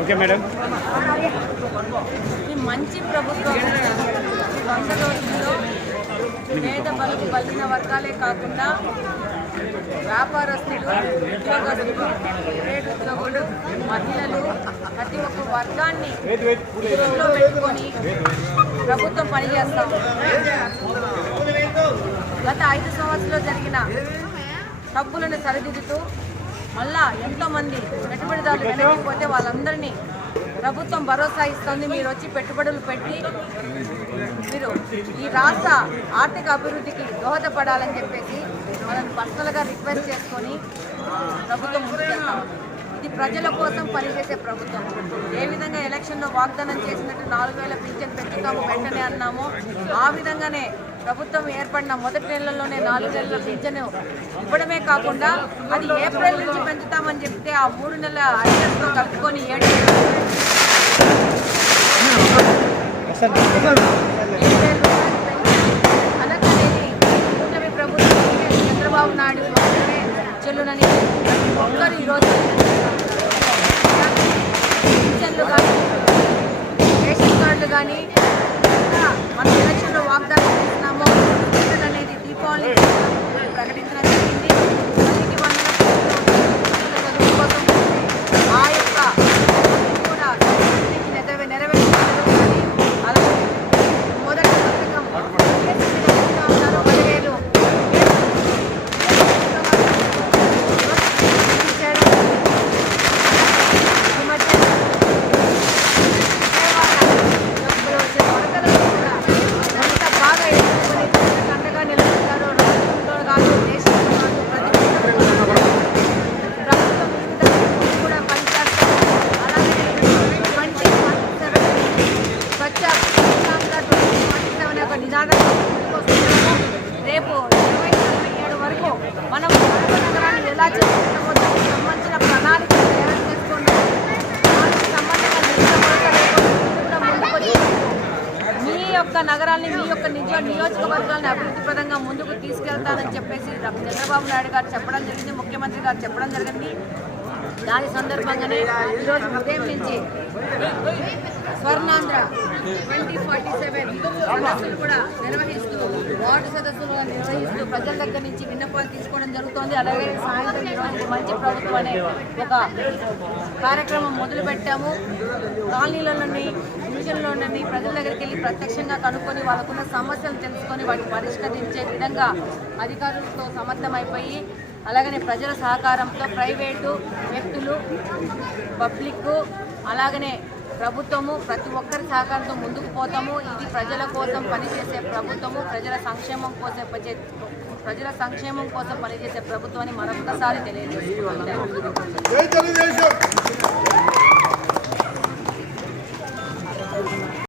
Okay madam. ఈ మంచి ప్రభుత్వం 100 రోజుల్లో పేద బలిన వర్గాలే కాకుండా వ్యాపారస్తులు, ఉద్యోగస్తులు, ప్రైవేట్ ఉద్యోగులు, మహిళలు ప్రతి ఒక్క వర్గాన్ని దృష్టిలో పెట్టుకొని ప్రభుత్వం పనిచేస్తాం. గత 5 సంవత్సరాల్లో జరిగిన తప్పులను సరిదిద్దుతూ మళ్ళా ఎంతోమంది పెట్టుబడిదారులు వెనక్కిపోతే వాళ్ళందరినీ ప్రభుత్వం భరోసా ఇస్తుంది. మీరు వచ్చి పెట్టుబడులు పెట్టి మీరు ఈ రాష్ట్ర ఆర్థిక అభివృద్ధికి దోహదపడాలని చెప్పేసి వాళ్ళని పర్సనల్గా రిక్వెస్ట్ చేసుకొని ప్రభుత్వం ముందుకెళ్తాం. ఇది ప్రజల కోసం పనిచేసే ప్రభుత్వం. ఏ విధంగా ఎలక్షన్లో వాగ్దానం చేసినట్టు 4,000 పింఛన్ పెంచుతాము వెంటనే అన్నామో ఆ విధంగానే ప్రభుత్వం ఏర్పడిన మొదటి నెలల్లోనే 4 నెలల పింఛను ఇవ్వడమే కాకుండా అది ఏప్రిల్ నుంచి పెంచుతామని చెప్తే ఆ 3 నెలల అడ్జస్ట్తో కలుపుకొని 7 అనకనేది కూటమి ప్రభుత్వం చంద్రబాబు నాయుడు మాత్రమే చెల్లునని ఒక్కరు ఈరోజు పింఛన్లు కానీ రేషన్ కార్డులు కానీ మన ఎలక్షన్లో వాగ్దానం చేస్తున్నామో అనేది దీపావళి ప్రకటించడం జరిగింది. తల్లికి చదువు కోసం ఆ యొక్క కూడా నెరవేర్చారు. అలాగే మొదటి పథకం 10,000 రేపు 2027 వరకు మనం నగరాన్ని ఎలా చేసుకుంటామో దానికి సంబంధించిన ప్రణాళిక తయారు చేసుకొని దానికి సంబంధించిన ముందుకొచ్చి మీ యొక్క నగరాన్ని మీ యొక్క నియోజకవర్గాన్ని అభివృద్ధిపరంగా ముందుకు తీసుకెళ్తానని చెప్పేసి చంద్రబాబు నాయుడు గారు చెప్పడం జరిగింది, ముఖ్యమంత్రి గారు చెప్పడం జరిగింది. దాని సందర్భంగానే ఈరోజు ఉదయం నుంచి స్వర్ణాంధ్ర 2047 సదస్సులు కూడా నిర్వహిస్తూ వార్డు సదస్సులు నిర్వహిస్తూ ప్రజల దగ్గర నుంచి విన్నపాలు తీసుకోవడం జరుగుతోంది. అలాగే సాయంత్రం ఈరోజు మంచి ప్రభుత్వం అనే ఒక కార్యక్రమం మొదలుపెట్టాము. కాలనీలలోని డివిజన్లోని ప్రజల దగ్గరికి వెళ్ళి ప్రత్యక్షంగా కనుక్కొని వాళ్ళకున్న సమస్యలు తెలుసుకొని వాటిని పరిష్కరించే విధంగా అధికారులతో సమర్థమైపోయి అలాగనే ప్రజల సహకారంతో ప్రైవేటు వ్యక్తులు, పబ్లిక్ అలాగనే ప్రభుత్వము ప్రతి ఒక్కరి సహకారంతో ముందుకు పోతాము. ఇది ప్రజల కోసం పనిచేసే ప్రభుత్వము, ప్రజల సంక్షేమం కోసం పనిచేసే ప్రభుత్వాన్ని మరొకసారి తెలియజేస్తున్నాము.